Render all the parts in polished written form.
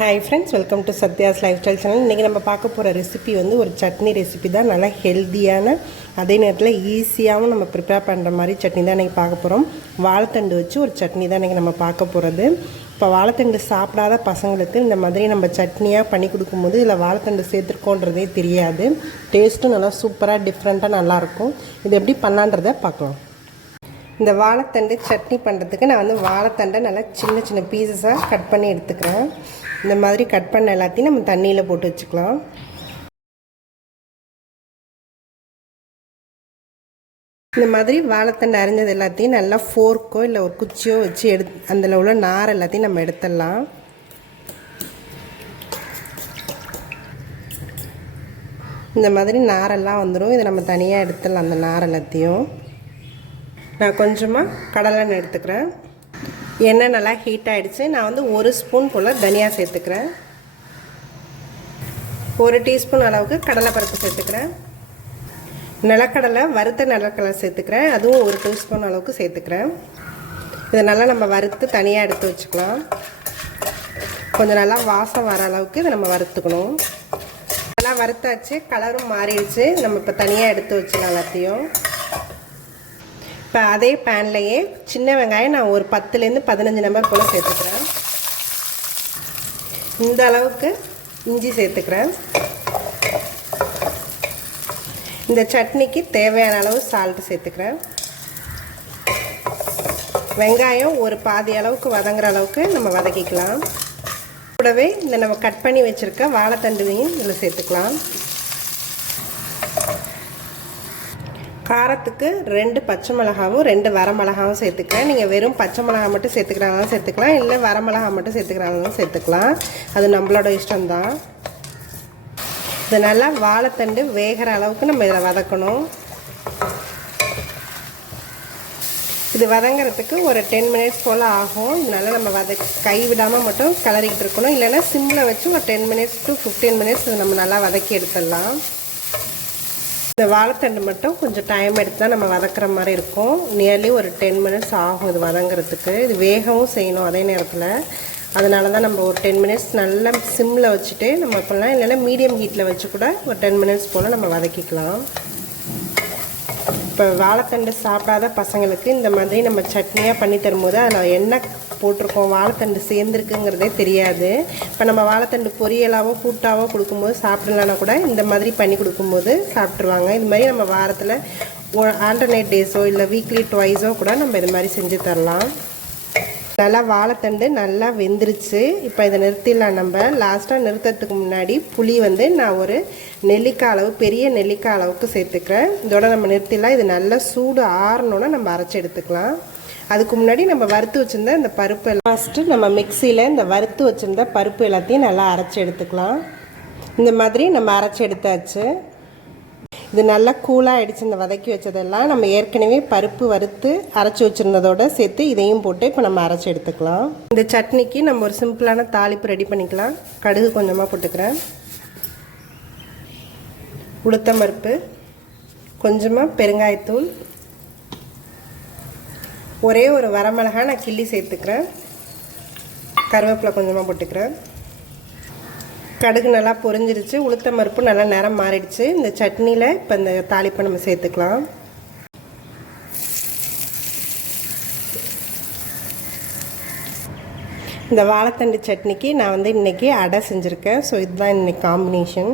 Hi friends, welcome to Sathya's life style channel. இன்றைக்கி நம்ம பார்க்க போகிற ரெசிபி வந்து ஒரு சட்னி ரெசிபி தான். நல்லா ஹெல்த்தியான, அதே நேரத்தில் ஈஸியாகவும் நம்ம ப்ரிப்பேர் பண்ணுற மாதிரி சட்னி தான் இன்றைக்கி பார்க்க போகிறோம். வாழைத்தண்டு வச்சு ஒரு சட்னி தான் இன்றைக்கி நம்ம பார்க்க போகிறது. இப்போ வாழைத்தண்டு சாப்பிடாத பசங்களுக்கு இந்த மாதிரி நம்ம சட்னியாக பண்ணி கொடுக்கும்போது இதில் வாழைத்தண்டு சேர்த்துருக்கோன்றதே தெரியாது. டேஸ்ட்டும் நல்லா சூப்பராக டிஃப்ரெண்ட்டாக நல்லாயிருக்கும். இது எப்படி பண்ணலான்றதை பார்க்கலாம். இந்த வாழைத்தண்டு சட்னி பண்ணுறதுக்கு நான் வந்து வாழைத்தண்டை நல்லா சின்ன சின்ன பீசஸாக கட் பண்ணி எடுத்துக்கிறேன். இந்த மாதிரி கட் பண்ண எல்லாத்தையும் நம்ம தண்ணியில் போட்டு வச்சுக்கலாம். இந்த மாதிரி வாழைத்தண்டு அரிஞ்சது எல்லாத்தையும் நல்லா ஃபோர்க்கோ இல்லை ஒரு குச்சியோ வச்சு அதில் உள்ள நார் எல்லாத்தையும் நம்ம எடுத்துடலாம். இந்த மாதிரி நாரெல்லாம் வந்துடும். இதை நம்ம தனியாக எடுத்துடலாம். அந்த நார் எல்லாத்தையும் நான் கொஞ்சமாக கடலெண்ணெய் எடுத்துக்கிறேன். எண்ணெய் நல்லா ஹீட் ஆகிடுச்சு. நான் வந்து 1 ஸ்பூன் போல் தனியா சேர்த்துக்கிறேன். 1 டீஸ்பூன் அளவுக்கு கடலைப்பருப்பு சேர்த்துக்கிறேன். நிலக்கடலை, வறுத்த நிலக்கடலை சேர்த்துக்கிறேன். அதுவும் 1 டீஸ்பூன் அளவுக்கு சேர்த்துக்கிறேன். இதை நல்லா நம்ம வறுத்து தனியாக எடுத்து வச்சுக்கலாம். கொஞ்சம் நல்லா வாசம் வர அளவுக்கு இதை நம்ம வறுத்துக்கணும். நல்லா வறுத்தாச்சு, கலரும் மாறிடுச்சு. நம்ம இப்போ தனியாக எடுத்து வச்சுக்கலாம் எல்லாத்தையும். இப்போ அதே பேன்லேயே சின்ன வெங்காயம் நான் ஒரு 10லேருந்து 15 நம்பர் போல் சேர்த்துக்கிறேன். இந்த அளவுக்கு இஞ்சி சேர்த்துக்கிறேன். இந்த சட்னிக்கு தேவையான அளவு சால்ட்டு சேர்த்துக்கிறேன். வெங்காயம் ஒரு பாதி அளவுக்கு வதங்குற அளவுக்கு நம்ம வதக்கிக்கலாம். கூடவே இந்த நம்ம கட் பண்ணி வச்சுருக்க வாழைத்தண்டையும் இதில் சேர்த்துக்கலாம். காரத்துக்கு 2 பச்சை மிளகாவும் 2 வரமிளகாவும் சேர்த்துக்கிறேன். நீங்கள் வெறும் பச்சை மிளகா மட்டும் சேர்த்துக்கிறாங்களும் சேர்த்துக்கலாம், இல்லை வரமிளகா மட்டும் சேர்த்துக்கிறாங்களும் சேர்த்துக்கலாம். அது நம்மளோட இஷ்டம்தான். இது நல்லா வாழைத்தண்டு வேகிற அளவுக்கு நம்ம இதில் வதக்கணும். இது வதங்கிறதுக்கு ஒரு 10 மினிட்ஸ் போல் ஆகும். இதனால் நம்ம கை விடாமல் மட்டும் கிளறிக்கிட்டு இருக்கணும். இல்லைன்னா சிம்மில் வச்சு ஒரு 10 மினிட்ஸ் to 15 மினிட்ஸ் இது நம்ம நல்லா வதக்கி எடுத்துடலாம். இந்த வாழைத்தண்டு மட்டும் கொஞ்சம் டைம் எடுத்து தான் நம்ம வதக்குற மாதிரி இருக்கும். நியர்லி ஒரு 10 மினிட்ஸ் ஆகும் இது வதங்கிறதுக்கு. இது வேகவும் செய்யணும் அதே நேரத்தில். அதனால தான் நம்ம ஒரு 10 மினிட்ஸ் நல்லா சிம்மில் வச்சுட்டு நம்ம பண்ணலாம். இல்லைன்னா மீடியம் ஹீட்டில் வச்சு கூட ஒரு 10 மினிட்ஸ் போல் நம்ம வதக்கிக்கலாம். இப்போ வாழைத்தண்டு சாப்பிடாத பசங்களுக்கு இந்த மாதிரி நம்ம சட்னியாக பண்ணி தரும்போது அதில் என்ன போட்டிருக்கோம், வாழைத்தண்டு சேர்ந்துருக்குங்கிறதே தெரியாது. இப்போ நம்ம வாழைத்தண்டு பொரியலாவோ கூட்டாவோ கொடுக்கும்போது சாப்பிடலன்னா கூட இந்த மாதிரி பண்ணி கொடுக்கும்போது சாப்பிட்ருவாங்க. இது மாதிரி நம்ம வாரத்தில் ஆல்டர்னேட் டேஸோ இல்லை வீக்லி ட்வைஸோ கூட நம்ம இது மாதிரி செஞ்சு தரலாம். நல்லா வாழைத்தண்டு நல்லா வெந்துருச்சு. இப்போ இதை நிறுத்திடலாம். நம்ம லாஸ்ட்டாக நிறுத்துறதுக்கு முன்னாடி புளி வந்து நான் ஒரு நெல்லிக்காய் அளவு, பெரிய நெல்லிக்காய் அளவுக்கு சேர்த்துக்கிறேன். இதோட நம்ம நிறுத்திடலாம். இது நல்லா சூடு ஆறணுன்னா நம்ம அரைச்சி எடுத்துக்கலாம். அதுக்கு முன்னாடி நம்ம வறுத்து வச்சுருந்த இந்த பருப்பு ஃபஸ்ட்டு நம்ம மிக்சியில் இந்த வறுத்து வச்சுருந்த பருப்பு எல்லாத்தையும் நல்லா அரைச்சி எடுத்துக்கலாம். இந்த மாதிரி நம்ம அரைச்சி எடுத்தாச்சு. இது நல்லா கூலாக ஆகிடுச்சு. இந்த வதக்கி வச்சதெல்லாம் நம்ம ஏற்கனவே பருப்பு வறுத்து அரைச்சி வச்சுருந்ததோடு சேர்த்து இதையும் போட்டு இப்போ நம்ம அரைச்சி எடுத்துக்கலாம். இந்த சட்னிக்கு நம்ம ஒரு சிம்பிளான தாளிப்பு ரெடி பண்ணிக்கலாம். கடுகு கொஞ்சமாக போட்டுக்கிறேன். உளுத்தம்பருப்பு, கொஞ்சமாக பெருங்காயத்தூள், ஒரே ஒரு வரமிளகாய் நான் கிள்ளி சேர்த்துக்கிறேன். கருவேப்பிலை கொஞ்சமாக போட்டுக்கிறேன். கடுகு நல்லா பொரிஞ்சிருச்சு. உளுத்தம் பருப்பு நல்லா நிறம் மாறிடுச்சு. இந்த சட்னியில் இப்போ இந்த தாளிப்பை நம்ம சேர்த்துக்கலாம். இந்த வாழைத்தண்டு சட்னிக்கு நான் வந்து இன்றைக்கி அடை செஞ்சுருக்கேன். ஸோ இதுதான் இன்றைக்கி காம்பினேஷன்.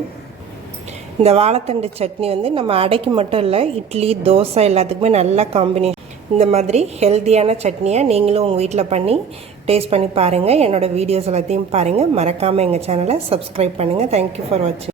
இந்த வாழைத்தண்டு சட்னி வந்து நம்ம அடைக்கு மட்டும் இல்லை, இட்லி, தோசை எல்லாத்துக்குமே நல்ல காம்பினேஷன். இந்த மாதிரி ஹெல்த்தியான சட்னியை நீங்களும் உங்கள் வீட்டில் பண்ணி டேஸ்ட் பண்ணி பாருங்கள். என்னோடய வீடியோஸ் எல்லாத்தையும் பாருங்கள். மறக்காமல் எங்கள் சேனலை சப்ஸ்கிரைப் பண்ணுங்கள். தேங்க்யூ ஃபார் வாட்சிங்.